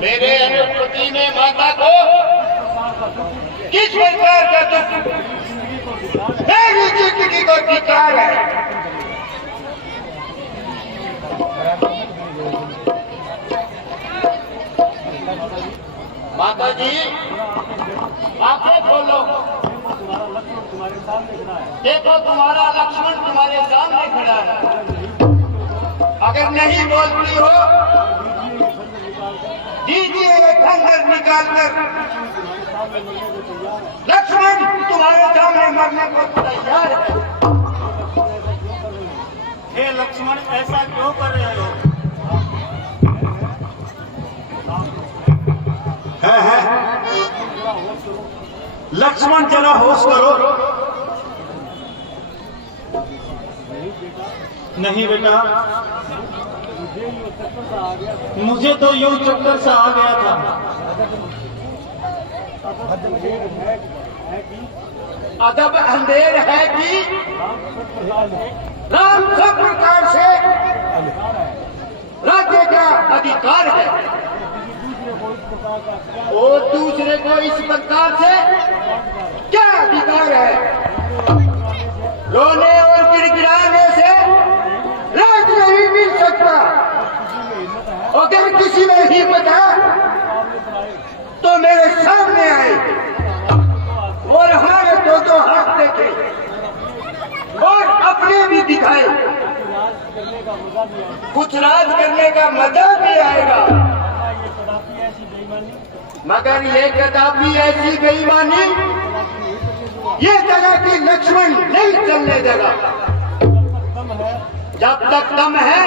मेरे अनुपति ने माता को किस प्रकार का दुख, मेरी जिंदगी को धिक्कार है। माता जी आंखें खोलो, देखो तुम्हारा लक्ष्मण तुम्हारे सामने खड़ा है। अगर नहीं बोलती हो दीजिए ये खंजर निकालकर, लक्ष्मण तुम्हारे सामने मरने को तैयार है। हे लक्ष्मण, ऐसा क्यों कर रहे हो? है लक्ष्मण, जरा होश करो। नहीं बेटा, मुझे तो यूं चक्कर सा आ गया था। अदब अंधेर है कि राम सब प्रकार से राज्य का अधिकार है और दूसरे को इस प्रकार से क्या अधिकार है? रोने और गिड़गिड़ाने से राज नहीं मिल सकता। अगर किसी में हिम्मत है तो मेरे सामने आए और हमारे दो हाथ देखे और अपने भी दिखाए। कुछ राज करने का मजा भी आएगा, मगर ये कदापि ऐसी बेईमानी ये जगह की लक्ष्मण नहीं चलने देगा। जब तक दम है,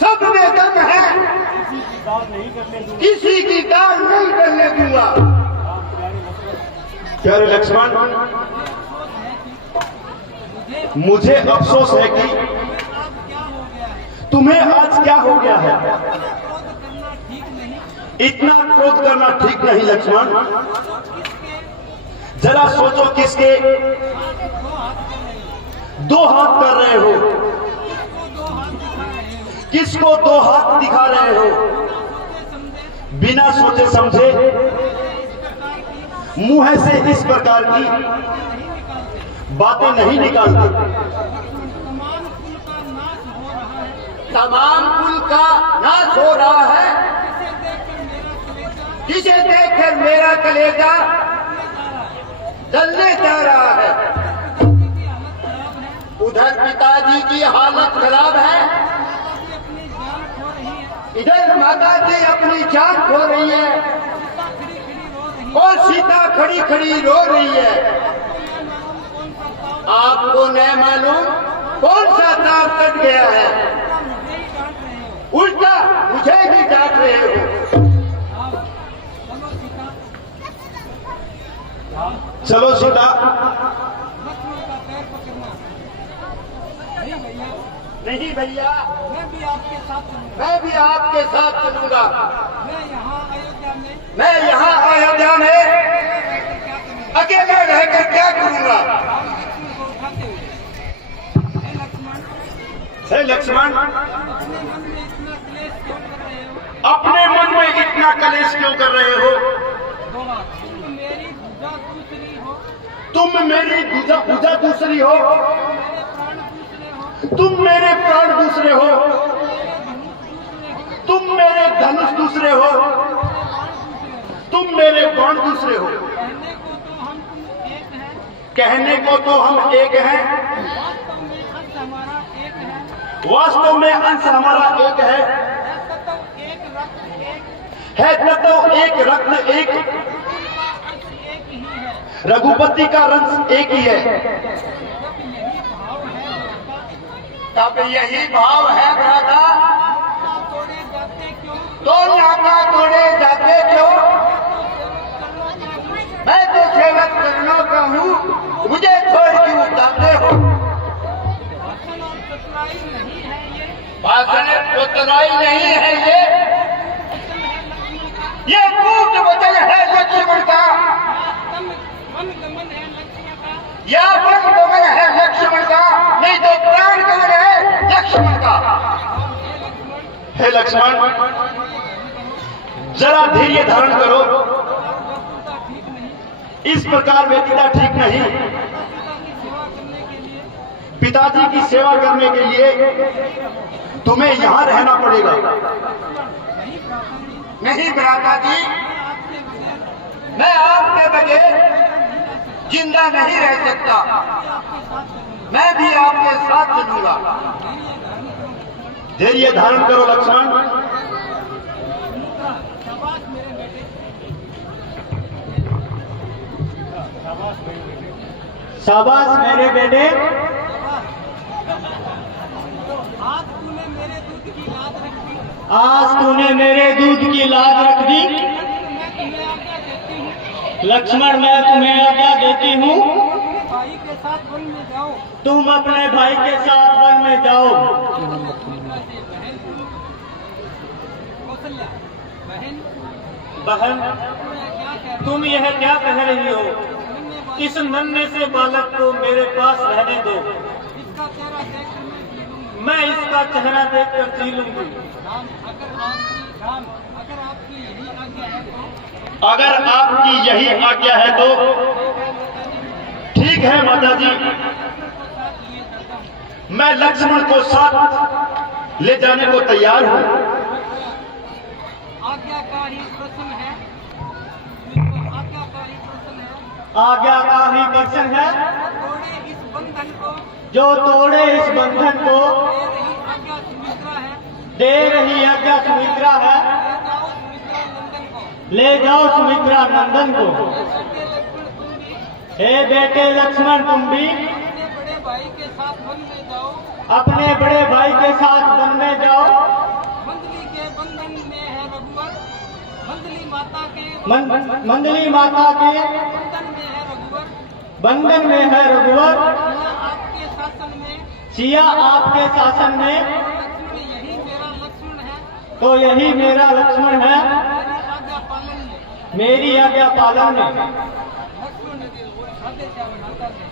सब में दम है, किसी की दाल नहीं करने दूंगा। प्यारे लक्ष्मण, मुझे अफसोस है कि तुम्हें आज क्या हो गया है। इतना क्रोध करना ठीक नहीं लक्ष्मण। जरा सोचो, किसके दो हाथ कर रहे हो, किसको दो हाथ दिखा रहे हो। बिना सोचे समझे मुंह से इस प्रकार की बातें नहीं निकालते। तमाम कुल का नाश हो रहा है, जिसे देखकर मेरा कलेजा जलने जा रहा है। उधर पिताजी की हालत खराब है, इधर माता जी अपनी जान खो रही है और सीता खड़ी खड़ी रो रही है। आपको नहीं मालूम कौन सा तार कट गया है, उल्टा मुझे ही डांट रहे हो। चलो सीता। नहीं भैया, मैं भी आपके साथ चलूंगा। मैं भी आपके साथ चलूंगा। मैं यहाँ अयोध्या में अकेला रहकर क्या करूंगा? हे लक्ष्मण, अपने मन में इतना कलेश क्यों कर रहे हो? तुम मेरी भुजा दूसरी हो, तुम मेरे प्राण दूसरे हो, तुम मेरे धनुष दूसरे हो, तुम मेरे बाण दूसरे हो। कहने को तो हम एक हैं, वास्तव में अंश हमारा एक है तत्व एक, रत्न एक, रघुपति का रंश एक ही है। तब यही भाव है भ्राता, तो नाता तोड़े जाते क्यों? मैं तो सेवक करना का हूँ, मुझे छोड़ क्यों जाते हो? भाषण पुतराई नहीं है ये कूट वचन है लक्ष्मण का, या वन गमन है लक्ष्मण का, नहीं तो प्राण गमन है लक्ष्मण का। हे लक्ष्मण, जरा धैर्य धारण करो। इस प्रकार व्यतीता ठीक नहीं। पिताजी की सेवा करने के लिए तुम्हें यहां रहना पड़ेगा। नहीं भ्राता जी, मैं आपके बगैर जिंदा नहीं रह सकता। मैं भी आपके साथ चलूंगा। धैर्य धारण करो लक्ष्मण। शाबाश मेरे बेटे। आज तूने मेरे दूध की लाज रख दी। आज तूने मेरे दूध की लाज रख दी। लक्ष्मण, मैं तुम्हें आज्ञा देती हूँ, भाई के साथ वन में जाओ। तुम अपने भाई के साथ वन में जाओ। कौशल्या, बहन, बहन, तुम यह क्या कह रही हो? इस नन्हे से बालक को मेरे पास रहने दो। इसका चेहरा देखकर मैं जी लूंगी। मैं इसका चेहरा देखकर जी लूंगी। राम, अगर आपकी यही आज्ञा है तो अगर आपकी यही आज्ञा है तो ठीक है माताजी। मैं लक्ष्मण को साथ ले जाने को तैयार हूं। आज्ञा का ही प्रश्न है। आज्ञा का ही प्रश्न है। आज्ञा का ही दर्शन है। तोड़े इस बंधन को, जो तोड़े इस बंधन को, दे रही आज्ञा सुमित्रा है। दे रही आज्ञा सुमित्रा है। ले जाओ सुमित्रा नंदन को। ले जाओ सुमित्रा नंदन को। हे बेटे लक्ष्मण, तुम भी हे बेटे लक्ष्मण, तुम भी अपने बड़े भाई के साथ वन में जाओ। अपने बड़े भाई के साथ वन में जाओ। मंदली के बंधन में है रघुवर। मंदली माता के मंदली माता के बंधन में है रघुवर। बंधन में है रघुवर। यहाँ आपके शासन में सिया आपके शासन में, लक्ष्मण यही मेरा लक्ष्मण है। तो यही मेरा लक्ष्मण है। मेरी आज्ञा पालन में मेरी आज्ञा पालन में। लक्ष्मण ने राधे श्याम माता ने